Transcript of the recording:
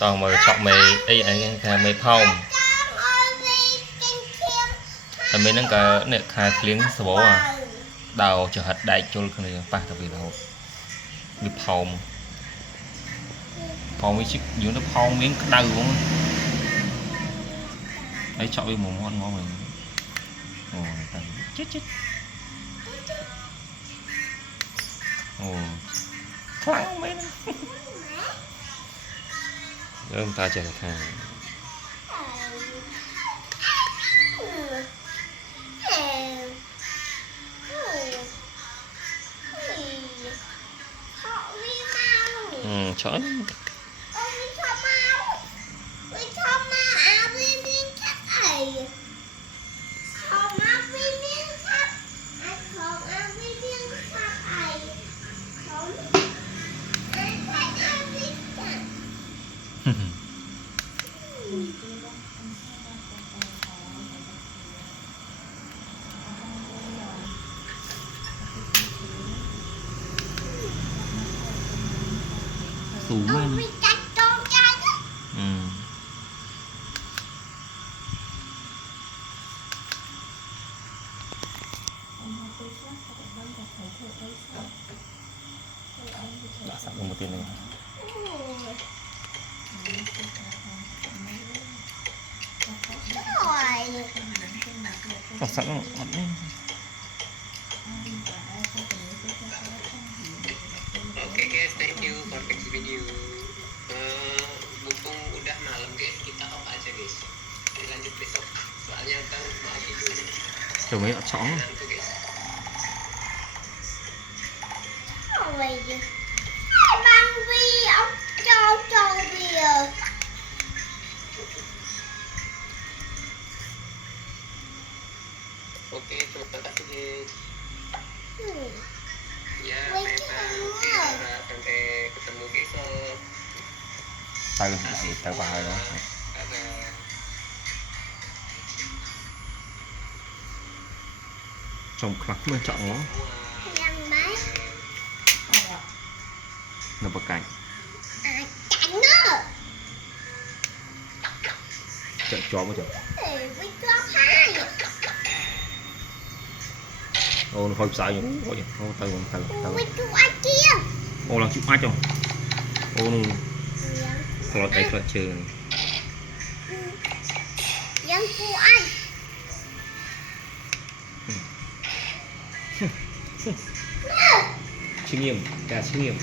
toàn mà chọn mày ấy mày phong mình đang cả nè khai tiếng số à đào chờ hạt đại cho cái này ba tập về đâu bị phong với chiếc dưới nó phong miếng đau không ấy chọn với mồm ngon ngon rồi chết khoáng mấy ông ta chờ hàng chói súng lên đã sẵn một tiền này đã sẵn mặt lên Oke guys, thank you for next video. Mumpung udah malam guys, kita off aja guys. Lanjut besok. Soalnya kan mau tidur. Coba ya chọn. Băng vi ông cho bìa. Oke, terima kasih guys. Ya, Wait, sampai ketemu besok. Tay lại tay vào đó. Trồng khắc mới chọn nó. Nó bật cạnh. Cạnh nó. Chọn chó mới chọn. Ô nó phơi sai rồi. Ô từ. Ô làm chụp mắt không? Ô nó thò tay thò chơi này. Dân của anh. Chuyên nghiệp, cả chuyên nghiệp.